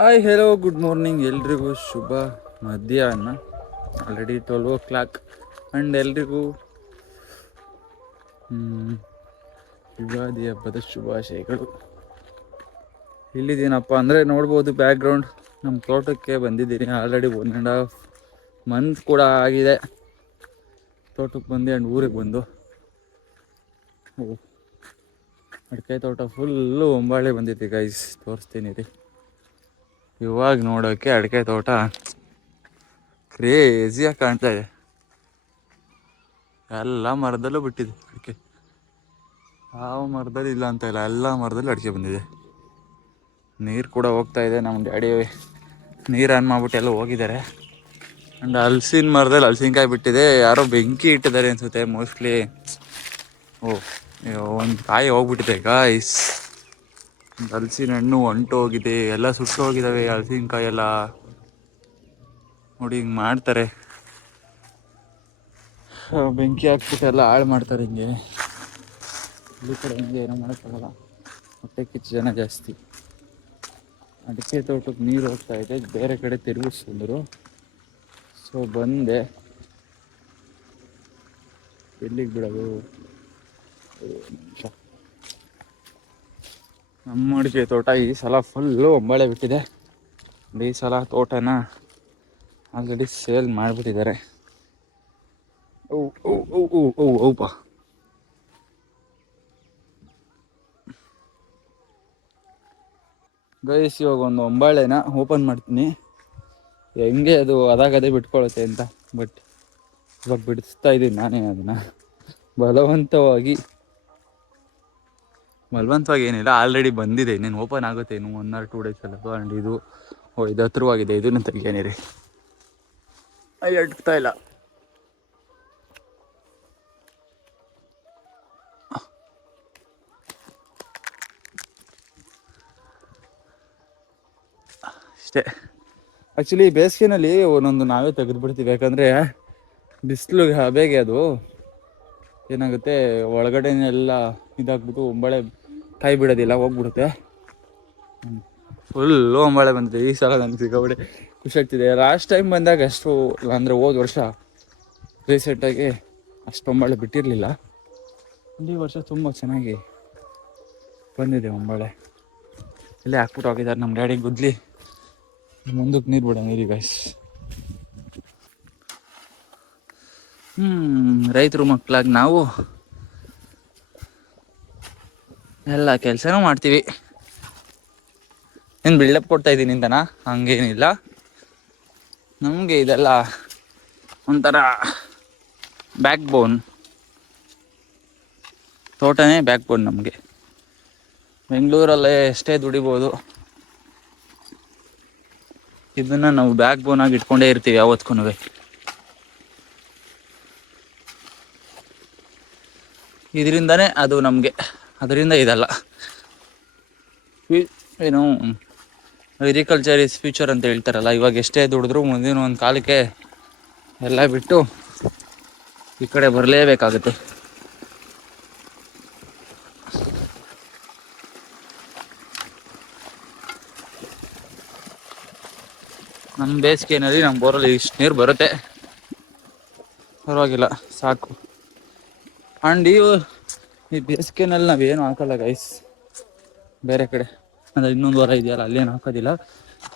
Hi hello good morning ಎಲ್ರಿಗೂ ಶುಭ ಮಧ್ಯಾಹ್ನ. Already 12 o'clock and ಎಲ್ರಿಗೂ ಯುಗಾದಿ ಹಬ್ಬದ ಶುಭಾಶಯಗಳು. ಇಲ್ಲಿದ್ದೀನಪ್ಪ ಅಂದರೆ ನೋಡ್ಬೋದು ಬ್ಯಾಕ್ಗ್ರೌಂಡ್, ನಮ್ಮ ತೋಟಕ್ಕೆ ಬಂದಿದ್ದೀನಿ. ಆಲ್ರೆಡಿ 1.5 months ಕೂಡ ಆಗಿದೆ ತೋಟಕ್ಕೆ ಬಂದು ಆ್ಯಂಡ್ ಊರಿಗೆ ಬಂದು. ಅಡಿಕೆ ತೋಟ ಫುಲ್ಲು ಒಂಬಾಳೆ ಬಂದಿದೆ ಗೈಸ್, ತೋರಿಸ್ತೀನಿ ರೀ. ಇವಾಗ ನೋಡೋಕ್ಕೆ ಅಡಿಕೆ ತೋಟ ಕ್ರೇಜಿಯಾಗಿ ಕಾಣ್ತಾ ಇದೆ. ಎಲ್ಲ ಮರದಲ್ಲೂ ಬಿಟ್ಟಿದೆ ಅಡಿಕೆ, ಯಾವ ಮರದಲ್ಲಿ ಇಲ್ಲ ಅಂತ ಇಲ್ಲ, ಎಲ್ಲ ಮರದಲ್ಲೂ ಅಡಿಕೆ ಬಂದಿದೆ. ನೀರು ಕೂಡ ಹೋಗ್ತಾ ಇದೆ. ನಮ್ಮ ಡ್ಯಾಡಿ ನೀರು ಆನ್ ಮಾಡ್ಬಿಟ್ಟು ಎಲ್ಲ ಹೋಗಿದ್ದಾರೆ. ಆ್ಯಂಡ್ ಹಲಸಿನ ಮರದಲ್ಲಿ ಹಲಸಿನಕಾಯಿ ಬಿಟ್ಟಿದೆ. ಯಾರೋ ಬೆಂಕಿ ಇಟ್ಟಿದ್ದಾರೆ ಅನಿಸುತ್ತೆ ಮೋಸ್ಟ್ಲಿ. ಒಂದು ಕಾಯಿ ಹೋಗ್ಬಿಟ್ಟಿದೆ ಗಾಯ್ಸ್. ಹಲಸಿನ ಹಣ್ಣು ಹೊಂಟೋಗಿದೆ, ಎಲ್ಲ ಸುಟ್ಟು ಹೋಗಿದ್ದಾವೆ ಹಲಸಿನಕಾಯಿ ಎಲ್ಲ. ನೋಡಿ ಹಿಂಗೆ ಮಾಡ್ತಾರೆ, ಬೆಂಕಿ ಹಾಕ್ಬಿಟ್ಟು ಎಲ್ಲ ಹಾಳು ಮಾಡ್ತಾರೆ. ಹಿಂಗೆ ಇಲ್ಲಿ ಕಡೆ ಹಿಂಗೆ ಏನೋ ಮಾಡೋಕ್ಕಾಗಲ್ಲ, ಹೊಟ್ಟೆ ಕಿಚ್ಚು ಜನ ಜಾಸ್ತಿ. ಅಡಿಕೆ ತೋಟಕ್ಕೆ ನೀರು ಹೋಗ್ತಾ ಇದೆ, ಬೇರೆ ಕಡೆ ತಿರುಗಿಸಿದ್ರು. ಸೊ ಬಂದೆ, ಎಲ್ಲಿಗೆ ಬಿಡೋದು. ನಮ್ಮ ಅಡಿಕೆ ತೋಟ ಈ ಸಲ ಫುಲ್ಲು ಒಂಬಾಳೆ ಬಿಟ್ಟಿದೆ. ಈ ಸಲ ತೋಟನ ಆಲ್ರೆಡಿ ಸೇಲ್ ಮಾಡಿಬಿಟ್ಟಿದ್ದಾರೆ. ಓಪ ಗೈಸ್, ಇವಾಗ ಒಂದು ಒಂಬಾಳೆನ ಓಪನ್ ಮಾಡ್ತೀನಿ, ಹೆಂಗೆ ಅದು ಅದಾಗದೇ ಬಿಟ್ಕೊಳುತ್ತೆ ಅಂತ. ಬಟ್ ಇವಾಗ ಬಿಡಿಸ್ತಾ ಇದ್ದೀನಿ ನಾನೇ ಅದನ್ನು ಬಲವಂತವಾಗಿ ಏನಿಲ್ಲ, ಆಲ್ರೆಡಿ ಬಂದಿದೆ. ಇನ್ನೇನು ಓಪನ್ ಆಗುತ್ತೆ ಇನ್ನು 1 or 2 days ಅಲ್ಲ. ಆ್ಯಂಡ್ ಇದು ಹತ್ರವಾಗಿದೆ, ಇದನ್ನು ತೆಗಿಯೇನಿರಿ, ಎಟ್ತಾ ಇಲ್ಲ. ಅಷ್ಟೇ. ಆ್ಯಕ್ಚುಲಿ ಬೇಸಿಗೆನಲ್ಲಿ ಒಂದೊಂದು ನಾವೇ ತೆಗೆದುಬಿಡ್ತೀವಿ, ಯಾಕಂದರೆ ಬಿಸಿಲು ಬೇಗೆ ಅದು ಏನಾಗುತ್ತೆ, ಒಳಗಡೆನೆಲ್ಲ ಇದಾಗ್ಬಿಟ್ಟು ಒಂಬಾಳೆ ಕಾಯಿ ಬಿಡೋದಿಲ್ಲ, ಹೋಗ್ಬಿಡುತ್ತೆ. ಫುಲ್ಲು ಒಂಬಾಳೆ ಬಂದಿದೆ ಈ ಸಲ. ನನಗೆ ಸಿಕ್ಕಾಬಿಟ್ಟೆ ಖುಷಿ ಆಗ್ತಿದೆ. ಲಾಸ್ಟ್ ಟೈಮ್ ಬಂದಾಗ ಅಷ್ಟು, ಅಂದರೆ ಹೋದ ವರ್ಷ ರೀಸೆಂಟಾಗಿ ಅಷ್ಟು ಒಂಬಾಳೆ ಬಿಟ್ಟಿರಲಿಲ್ಲ. ಈ ವರ್ಷ ತುಂಬ ಚೆನ್ನಾಗಿ ಬಂದಿದೆ ಒಂಬಾಳೆ. ಇಲ್ಲೇ ಹಾಕ್ಬಿಟ್ಟು ಹೋಗಿದ್ದಾರೆ ನಮ್ಮ ಡ್ಯಾಡಿ ಗುದ್ಲಿ. ಮುಂದಕ್ಕೆ ನೀರು ಬಿಡೋಣ ನೀರಿ ಗಾಯ್ಸ್. ರೈತರು ಮಕ್ಕಳಾಗಿ ನಾವು ಎಲ್ಲ ಕೆಲಸನೂ ಮಾಡ್ತೀವಿ. ಏನು ಬಿಲ್ಡಪ್ ಕೊಡ್ತಾ ಇದ್ದೀನಿ ಅಂತನಾ? ಹಂಗೇನಿಲ್ಲ, ನಮಗೆ ಇದೆಲ್ಲ ಒಂಥರ ಬ್ಯಾಕ್ ಬೋನ್. ತೋಟನೇ ಬ್ಯಾಕ್ ಬೋನ್ ನಮಗೆ. ಬೆಂಗಳೂರಲ್ಲೇ ಎಷ್ಟೇ ದುಡಿಬೋದು, ಇದನ್ನು ನಾವು ಬ್ಯಾಕ್ ಬೋನಾಗಿ ಇಟ್ಕೊಂಡೇ ಇರ್ತೀವಿ ಯಾವತ್ತೂ. ಇದರಿಂದನೇ ಅದು ನಮಗೆ, ಅದರಿಂದ ಇದಲ್ಲ. ಏನು ಅಗ್ರಿಕಲ್ಚರ್ ಇಸ್ ಫ್ಯೂಚರ್ ಅಂತ ಹೇಳ್ತಾರಲ್ಲ, ಇವಾಗ ಎಷ್ಟೇ ದುಡಿದ್ರೂ ಮುಂದಿನ ಒಂದು ಕಾಲಕ್ಕೆ ಎಲ್ಲ ಬಿಟ್ಟು ಈ ಕಡೆ ಬರಲೇಬೇಕಾಗುತ್ತೆ. ನಮ್ಮ ಬೇಸಿಗೆನಲ್ಲಿ ನಮ್ಮ ಬೋರಲ್ಲಿ ಇಷ್ಟು ನೀರು ಬರುತ್ತೆ, ಪರವಾಗಿಲ್ಲ, ಸಾಕು. ಆ್ಯಂಡ್ ಈ ಬೇಸಿಗೆನಲ್ಲಿ ನಾವೇನು ಹಾಕಲ್ಲ ಗೈಸ್, ಬೇರೆ ಕಡೆ ಅಂದರೆ ಇನ್ನೊಂದು ವಾರ ಇದೆಯಲ್ಲ ಅಲ್ಲೇನು ಹಾಕೋದಿಲ್ಲ.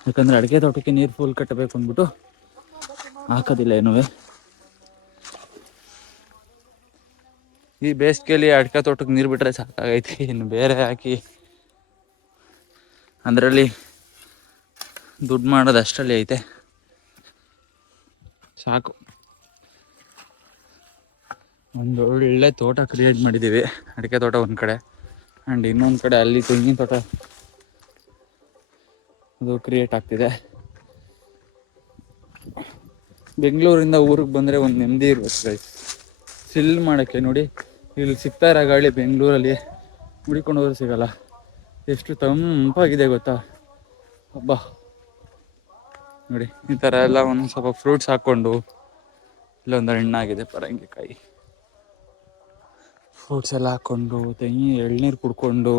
ಯಾಕಂದರೆ ಅಡಿಕೆ ತೋಟಕ್ಕೆ ನೀರು ಫುಲ್ ಕಟ್ಟಬೇಕು ಅಂದ್ಬಿಟ್ಟು ಹಾಕೋದಿಲ್ಲ ಏನೂ. ಈ ಬೇಸಿಗೆಯಲ್ಲಿ ಅಡಿಕೆ ತೋಟಕ್ಕೆ ನೀರು ಬಿಟ್ಟರೆ ಸಾಕಾಗೈತಿ. ಇನ್ನು ಬೇರೆ ಹಾಕಿ ಅದರಲ್ಲಿ ದುಡ್ಡು ಮಾಡೋದು ಅಷ್ಟರಲ್ಲಿ ಐತೆ, ಸಾಕು. ಒಂದು ಒಳ್ಳೆ ತೋಟ ಕ್ರಿಯೇಟ್ ಮಾಡಿದ್ದೀವಿ, ಅಡಿಕೆ ತೋಟ ಒಂದು ಕಡೆ, ಆ್ಯಂಡ್ ಇನ್ನೊಂದು ಕಡೆ ಅಲ್ಲಿ ತೆಂಗಿನ ತೋಟ ಅದು ಕ್ರಿಯೇಟ್ ಆಗ್ತಿದೆ. ಬೆಂಗಳೂರಿಂದ ಊರಿಗೆ ಬಂದರೆ ಒಂದು ನೆಮ್ಮದಿ ಇರ್ಬೇಕು ಗೈಸ್, ಚಿಲ್ ಮಾಡೋಕ್ಕೆ. ನೋಡಿ ಇಲ್ಲಿ ಸಿಗ್ತಾ ಇರೋ ಗಾಳಿ ಬೆಂಗಳೂರಲ್ಲಿ ಹುಡಿಕೊಂಡು ಹೋದ್ರೆ ಸಿಗಲ್ಲ. ಎಷ್ಟು ತಂಪಾಗಿದೆ ಗೊತ್ತಾ, ಹಬ್ಬ. ನೋಡಿ ಈ ಥರ ಎಲ್ಲ ಒಂದು ಸ್ವಲ್ಪ ಫ್ರೂಟ್ಸ್ ಹಾಕ್ಕೊಂಡು, ಇಲ್ಲೊಂದು ಹಣ್ಣಾಗಿದೆ ಪರಂಗಿಕಾಯಿ, ಫ್ರೂಟ್ಸ್ ಎಲ್ಲ ಹಾಕ್ಕೊಂಡು ಎಳ್ನೀರು ಕುಡ್ಕೊಂಡು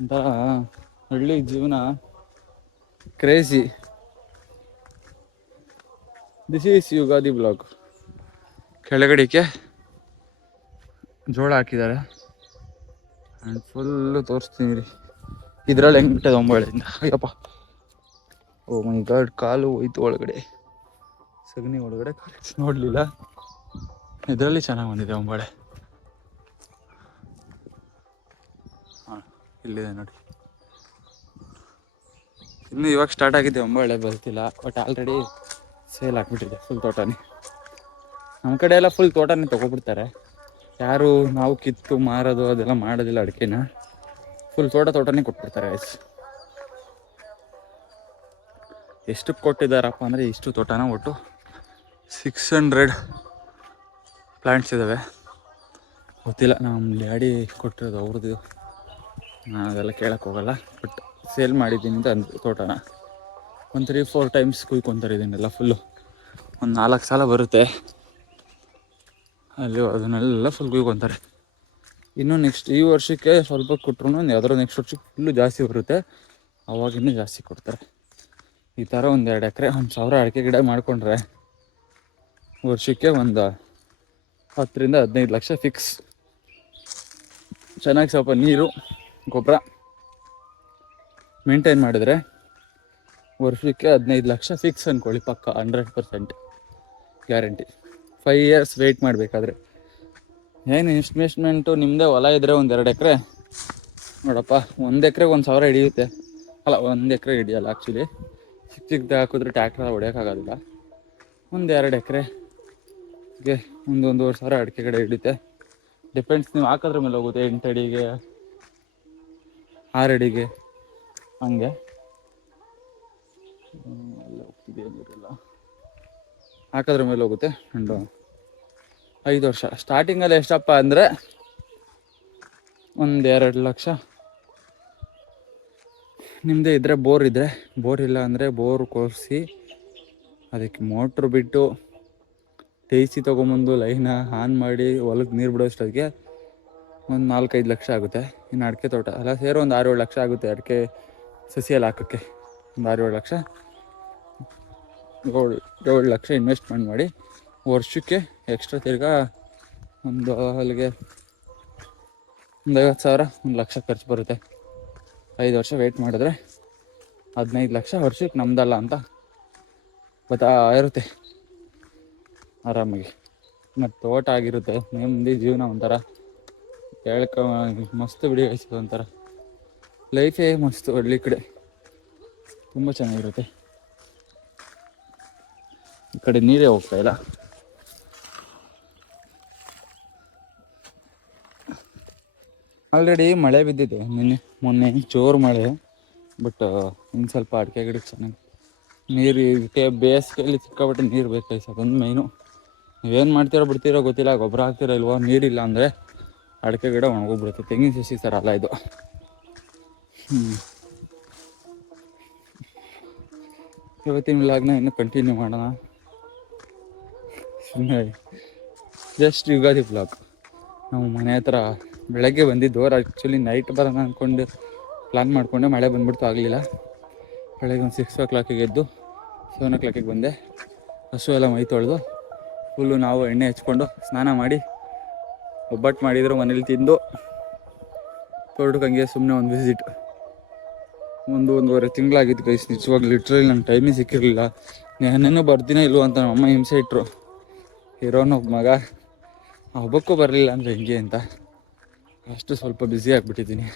ಒಂಥರ ಹಳ್ಳಿ ಜೀವನ crazy. This is Ugadi blog. ಕೆಳಗಡೆಗೆ ಜೋಳ ಹಾಕಿದ್ದಾರೆ ಆ್ಯಂಡ್ ಫುಲ್ಲು ತೋರಿಸ್ತೀನಿ ರೀ. ಇದ್ರಲ್ಲಿ ಹೆಂಗೆ ಬಿಟ್ಟದ ಒಂಬಳೆಯಿಂದ. ಅಯ್ಯಪ್ಪ, ಓ ಮೈ ಗಾಡ್, ಕಾಲು ಹೋಯ್ತು ಒಳಗಡೆ, ಸಗಣಿ ಒಳಗಡೆ ನೋಡಲಿಲ್ಲ. ಇದರಲ್ಲಿ ಚೆನ್ನಾಗಿ ಬಂದಿದೆ ಒಂಬಳೆ. ಹಾಂ, ಇಲ್ಲಿದೆ ನೋಡಿ. ಇನ್ನು ಇವಾಗ ಸ್ಟಾರ್ಟ್ ಆಗಿದೆ, ಒಂಬಳೆ ಬರ್ತಿಲ್ಲ. ಬಟ್ ಆಲ್ರೆಡಿ ಸೇಲ್ ಆಗಿಬಿಟ್ಟಿದೆ ಫುಲ್ ತೋಟನೇ. ನಮ್ಮ ಕಡೆ ಎಲ್ಲ ಫುಲ್ ತೋಟನೇ ತೊಗೊಬಿಡ್ತಾರೆ. ಯಾರು ನಾವು ಕಿತ್ತು ಮಾರೋದು ಅದೆಲ್ಲ ಮಾಡೋದಿಲ್ಲ. ಅಡಿಕೆನ ಫುಲ್ ತೋಟನೇ ಕೊಟ್ಬಿಡ್ತಾರೆ. ಎಷ್ಟು ಕೊಟ್ಟಿದ್ದಾರಪ್ಪ ಅಂದರೆ ಇಷ್ಟು ತೋಟನ ಒಟ್ಟು 600 ಪ್ಲ್ಯಾಂಟ್ಸ್ ಇದ್ದಾವೆ. ಗೊತ್ತಿಲ್ಲ, ನಮ್ಮ ಡ್ಯಾಡಿ ಕೊಟ್ಟಿರೋದು ಅವ್ರದ್ದು, ನಾನು ಅದೆಲ್ಲ ಕೇಳಕ್ಕೆ ಹೋಗಲ್ಲ. ಬಟ್ ಸೇಲ್ ಮಾಡಿದ್ದೀನಿ ಅಂತ ಅಂದು ತೋಟನ ಒಂದು 3-4 ಟೈಮ್ಸ್ ಕುಯ್ಕೊತಾರೆ. ಇದನ್ನೆಲ್ಲ ಫುಲ್ಲು ಒಂದು 4 ಸಲ ಬರುತ್ತೆ ಅಲ್ಲಿ, ಅದನ್ನೆಲ್ಲ ಫುಲ್ ಕುಯ್ಕೊತಾರೆ. ಇನ್ನೂ ನೆಕ್ಸ್ಟ್ ಈ ವರ್ಷಕ್ಕೆ ಸ್ವಲ್ಪ ಕೊಟ್ಟರು ಯಾವ್ದಾದ್ರು ನೆಕ್ಸ್ಟ್ ವರ್ಷಕ್ಕೆ ಫುಲ್ಲು ಜಾಸ್ತಿ ಬರುತ್ತೆ, ಅವಾಗಿನ್ನೂ ಜಾಸ್ತಿ ಕೊಡ್ತಾರೆ. ಈ ಥರ ಒಂದು 2 ಎಕರೆ 1000 ಅಡಿಕೆ ಗಿಡ ಮಾಡಿಕೊಂಡ್ರೆ ವರ್ಷಕ್ಕೆ ಒಂದು 10ರಿಂದ 15 ಲಕ್ಷ ಫಿಕ್ಸ್. ಚೆನ್ನಾಗಿ ಸ್ವಲ್ಪ ನೀರು ಗೊಬ್ಬರ ಮೇಂಟೈನ್ ಮಾಡಿದ್ರೆ ವರ್ಷಕ್ಕೆ 15 ಲಕ್ಷ ಫಿಕ್ಸ್ ಅಂದ್ಕೊಳ್ಳಿ, ಪಕ್ಕ 100% ಗ್ಯಾರಂಟಿ. 5 ಇಯರ್ಸ್ ವೆಯ್ಟ್ ಮಾಡಬೇಕಾದ್ರೆ. ಏನು ಇನ್ವೆಸ್ಟ್ಮೆಂಟು ನಿಮ್ಮದೇ ಹೊಲ ಇದ್ದರೆ ಒಂದು 2 ಎಕರೆ ನೋಡಪ್ಪ, 1 ಎಕರೆಗೆ 1000 ಹಿಡಿಯುತ್ತೆ. ಅಲ್ಲ, 1 ಎಕರೆ ಹಿಡಿಯಲ್ಲ ಆ್ಯಕ್ಚುಲಿ, ಚಿಕ್ಕದು ಹಾಕಿದ್ರೆ ಟ್ಯಾಕ್ಟ್ರ ಹೊಡೆಯೋಕ್ಕಾಗೋದಿಲ್ಲ. ಒಂದು 2 ಎಕರೆಗೆ 1-1.5 ಅಡಿಕೆ ಗಿಡ ಹಿಡಿಯುತ್ತೆ. ಡಿಪೆಂಡ್ಸ್, ನೀವು ಹಾಕೋದ್ರ ಮೇಲೆ ಹೋಗುತ್ತೆ. 8 ಅಡಿಗೆ 6 ಅಡಿಗೆ ಹಂಗೆ ಎಲ್ಲ ಹೋಗ್ತಿದೆ. ನೀರೆಲ್ಲ ಹಾಕೋದ್ರ ಮೇಲೆ ಹೋಗುತ್ತೆ. ಆ್ಯಂಡ್ 5 ವರ್ಷ ಸ್ಟಾರ್ಟಿಂಗಲ್ಲಿ ಎಷ್ಟಪ್ಪ ಅಂದರೆ 1-2 ಲಕ್ಷ ನಿಮ್ಮದೇ ಇದ್ದರೆ, ಬೋರ್ ಇದ್ದರೆ. ಬೋರ್ ಇಲ್ಲ ಅಂದರೆ ಬೋರ್ ಕೊರೆಸಿ ಅದಕ್ಕೆ ಮೋಟ್ರ್ ಬಿಟ್ಟು ಟೇಸಿ ತೊಗೊಂಬಂದು ಲೈನ ಆನ್ ಮಾಡಿ ಹೊಲಕ್ಕೆ ನೀರು ಬಿಡೋಷ್ಟೊತ್ತಿಗೆ ಒಂದು 4-5 ಲಕ್ಷ ಆಗುತ್ತೆ. ಇನ್ನು ಅಡಿಕೆ ತೋಟ ಎಲ್ಲ ಸೇರಿ ಒಂದು 6-7 ಲಕ್ಷ ಆಗುತ್ತೆ. ಅಡಿಕೆ ಸಸಿಯಲ್ಲಿ ಹಾಕೋಕ್ಕೆ ಒಂದು 6-7 ಲಕ್ಷ, 7 ಲಕ್ಷ ಇನ್ವೆಸ್ಟ್ಮೆಂಟ್ ಮಾಡಿ ವರ್ಷಕ್ಕೆ ಎಕ್ಸ್ಟ್ರಾ ತಿರ್ಗಾ ಒಂದು ಅಲ್ಲಿಗೆ ಒಂದು 50,000 1 ಲಕ್ಷ ಖರ್ಚು ಬರುತ್ತೆ. 5 ವರ್ಷ ವೆಯ್ಟ್ ಮಾಡಿದ್ರೆ 15 ಲಕ್ಷ ವರ್ಷಕ್ಕೆ ನಮ್ದಲ್ಲ ಅಂತ ಗೊತ್ತಾ ಇರುತ್ತೆ ಆರಾಮಾಗಿ. ಮತ್ತು ತೋಟ ಆಗಿರುತ್ತೆ, ನೆಮ್ಮದಿ ಜೀವನ ಒಂಥರ ಮಸ್ತ್ ಬಿಡಿ ವಯಸ್ಸು, ಒಂಥರ ಲೈಫೇ ಮಸ್ತು. ಹಳ್ಳಿ ಕಡೆ ತುಂಬ ಚೆನ್ನಾಗಿರುತ್ತೆ. ಈ ಕಡೆ ನೀರೇ ಹೋಗ್ತಾ ಇಲ್ಲ. ಆಲ್ರೆಡಿ ಮಳೆ ಬಿದ್ದಿದೆ ಮೊನ್ನೆ ಜೋರು ಮಳೆ. ಬಟ್ ಇನ್ನು ಸ್ವಲ್ಪ ಅಡಿಕೆ ಗಿಡಕ್ಕೆ ಚೆನ್ನಾಗಿ ನೀರು ಇದಕ್ಕೆ ಬೇಸಿಗೆಯಲ್ಲಿ ಸಿಕ್ಕಾಪಟ್ಟೆ ನೀರು ಬೇಕಾಯ್ತು. ಅದೊಂದು ಮೈನು. ನೀವೇನು ಮಾಡ್ತೀರೋ ಬಿಡ್ತೀರೋ ಗೊತ್ತಿಲ್ಲ, ಗೊಬ್ಬರ ಹಾಕ್ತಿರೋ ಇಲ್ವೋ, ನೀರಿಲ್ಲ ಅಂದರೆ ಅಡಿಕೆ ಗಿಡ ಒಣಗೋಗ್ಬಿಡುತ್ತೆ. ತೆಂಗಿನ ಸಸಿ ಥರ ಅಲ್ಲ ಇದು. ಇವತ್ತಿನ ವ್ಲಾಗ್ನ ಇನ್ನೂ ಕಂಟಿನ್ಯೂ ಮಾಡೋಣ. Just Ugadi vlog. ನಾವು ಮನೆ ಹತ್ರ ಬೆಳಗ್ಗೆ ಬಂದಿದ್ದು. ಆ್ಯಕ್ಚುಲಿ ನೈಟ್ ಬರೋಣ ಅಂದ್ಕೊಂಡು ಪ್ಲ್ಯಾನ್ ಮಾಡಿಕೊಂಡೆ, ಮಳೆ ಬಂದ್ಬಿಡ್ತು, ಆಗಲಿಲ್ಲ. ಬೆಳಗ್ಗೆ ಒಂದು 6 o'clock ಎದ್ದು 7 o'clock ಬಂದೆ. ಹಸು ಎಲ್ಲ ಮೈ ತೊಳೆದು ಫುಲ್ಲು ನಾವು ಎಣ್ಣೆ ಹಚ್ಕೊಂಡು ಸ್ನಾನ ಮಾಡಿ ಒಬ್ಬಟ್ಟು ಮಾಡಿದ್ರು ಮನೇಲಿ ತಿಂದು ಹೊರಟಕ್ಕೆ ಹಂಗೆ ಸುಮ್ಮನೆ ಒಂದು ವಿಸಿಟ್. 1-1.5 ತಿಂಗಳಾಗಿತ್ತು ಗೈಸ್. ನಿಜವಾಗ್ಲೂ ಲಿಟ್ರಲಿ ನಂಗೆ ಟೈಮೇ ಸಿಕ್ಕಿರಲಿಲ್ಲ. ನಾನೇನೋ ಬರ್ತೀನೋ ಇಲ್ವೋ ಅಂತ ನಮ್ಮ ಅಮ್ಮ ಹಿಂಸೆ ಇಟ್ಟರು. ಇರೋನು ಒಬ್ಬ ಮಗ, ಹಬ್ಬಕ್ಕೂ ಬರಲಿಲ್ಲ ಅಂದರೆ ಹೆಂಗೆ ಅಂತ ಅಷ್ಟು ಸ್ವಲ್ಪ ಬ್ಯುಸಿ ಆಗಿಬಿಟ್ಟಿದ್ದೀನಿ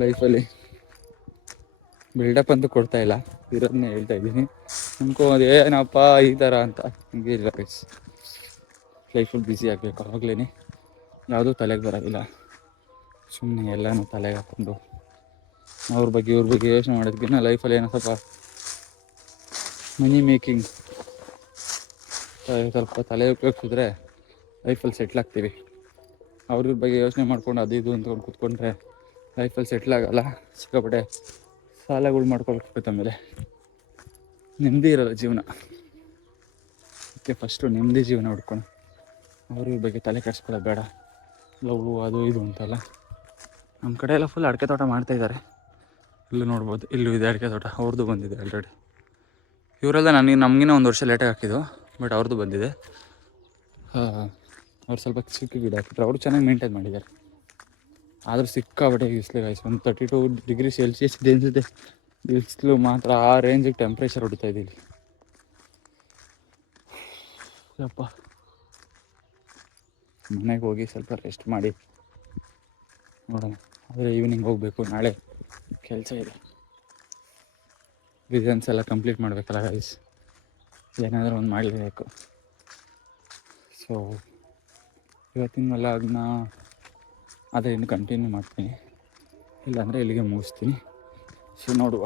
ಲೈಫಲ್ಲಿ. ಬಿಲ್ಡಪ್ ಅಂತೂ ಕೊಡ್ತಾಯಿಲ್ಲ, ಇರೋದನ್ನೇ ಹೇಳ್ತಾಯಿದ್ದೀನಿ. ಅನ್ಕೋದು ಏನಪ್ಪ ಈ ಥರ ಅಂತ. ಹಂಗೆ ಇಲ್ಲ ಗೈಸ್, ಲೈಫಲ್ಲಿ ಬ್ಯುಸಿ ಆಗಬೇಕು. ಆವಾಗಲೇ ಯಾವುದೂ ತಲೆಗೆ ಬರೋದಿಲ್ಲ. ಸುಮ್ಮನೆ ಎಲ್ಲನೂ ತಲೆಗೆ ಹಾಕ್ಕೊಂಡು ಅವ್ರ ಬಗ್ಗೆ ಇವ್ರ ಬಗ್ಗೆ ಯೋಚನೆ ಮಾಡೋದಕ್ಕಿಂತ ಲೈಫಲ್ಲಿ ಏನೋ ಸ್ವಲ್ಪ ಮನಿ ಮೇಕಿಂಗ್ ಸ್ವಲ್ಪ ತಲೆ ಉಪಯೋಗಿಸಿದ್ರೆ ಲೈಫಲ್ಲಿ ಸೆಟ್ಲ್ ಆಗ್ತೀವಿ. ಅವ್ರ ಬಗ್ಗೆ ಯೋಚನೆ ಮಾಡ್ಕೊಂಡು ಅದು ಇದು ಅಂದ್ಕೊಂಡು ಕೂತ್ಕೊಂಡ್ರೆ ಲೈಫಲ್ಲಿ ಸೆಟ್ಲ್ ಆಗೋಲ್ಲ. ಸಿಕ್ಕಾಪಟ್ಟೆ ಸಾಲಗಳು ಮಾಡ್ಕೊಳ್ಬೇಕು. ಆಮೇಲೆ ನೆಮ್ಮದಿ ಇರೋಲ್ಲ ಜೀವನ. ಅದಕ್ಕೆ ಫಸ್ಟು ನೆಮ್ಮದಿ ಜೀವನ ಹುಡ್ಕೊಂಡು ಅವ್ರ ಬಗ್ಗೆ ತಲೆ ಕೆಡಿಸ್ಕೊಳ್ಳೋದು ಬೇಡ. ಲವ್ ಅದು ಇದು ಅಂತಲ್ಲ. ನಮ್ಮ ಕಡೆ ಎಲ್ಲ ಫುಲ್ ಅಡಿಕೆ ತೋಟ ಮಾಡ್ತಾಯಿದ್ದಾರೆ. ಇಲ್ಲೂ ನೋಡ್ಬೋದು, ಇಲ್ಲೂ ಇದೆ ಅಡಿಕೆ ತೋಟ, ಅವ್ರದ್ದು ಬಂದಿದೆ ಆಲ್ರೆಡಿ. ಇವರೆಲ್ಲ ನಮಗಿನ್ನ ಒಂದು ವರ್ಷ ಲೇಟಾಗಿ ಹಾಕಿದ್ದು, ಬಟ್ ಅವ್ರದ್ದು ಬಂದಿದೆ. ಅವ್ರು ಸ್ವಲ್ಪ ಚಿಕ್ಕ ಗಿಡ ಹಾಕಿದ್ರು, ಅವರು ಚೆನ್ನಾಗಿ ಮೇಂಟೈನ್ ಮಾಡಿದ್ದಾರೆ. ಆದರೂ ಸಿಕ್ಕಾಬಟ್ಟೆ ಬಿಸಿಲು ಗಾಯ್ಸ್, ಒಂದು 32 ಡಿಗ್ರಿ ಸೆಲ್ಸಿಯಸ್ ಇದೆ ಅನಿಸುತ್ತೆ ಬಿಸಿಲು ಮಾತ್ರ. ಆ ರೇಂಜಿಗೆ ಟೆಂಪ್ರೇಚರ್ ಹೊಡಿತಾ ಇದೆ ಇಲ್ಲಿ. ಯಪ್ಪ, ಮನೆಗೆ ಹೋಗಿ ಸ್ವಲ್ಪ ರೆಸ್ಟ್ ಮಾಡಿ ನೋಡೋಣ. ಆದರೆ ಈವ್ನಿಂಗ್ ಹೋಗಬೇಕು, ನಾಳೆ ಕೆಲಸ ಇದೆ. ಬಿಸ್ನೆಸ್ ಎಲ್ಲ ಕಂಪ್ಲೀಟ್ ಮಾಡಬೇಕಲ್ಲ ಗೈಸ್, ಏನಾದರೂ ಒಂದು ಮಾಡಲೇಬೇಕು. ಸೊ ಇವತ್ತಿನ ವ್ಲಾಗ್ನ ಅದೇ ಇನ್ನು ಕಂಟಿನ್ಯೂ ಮಾಡ್ತೀನಿ, ಇಲ್ಲಾಂದರೆ ಇಲ್ಲಿಗೆ ಮುಗಿಸ್ತೀನಿ. ಸೊ ನೋಡುವ.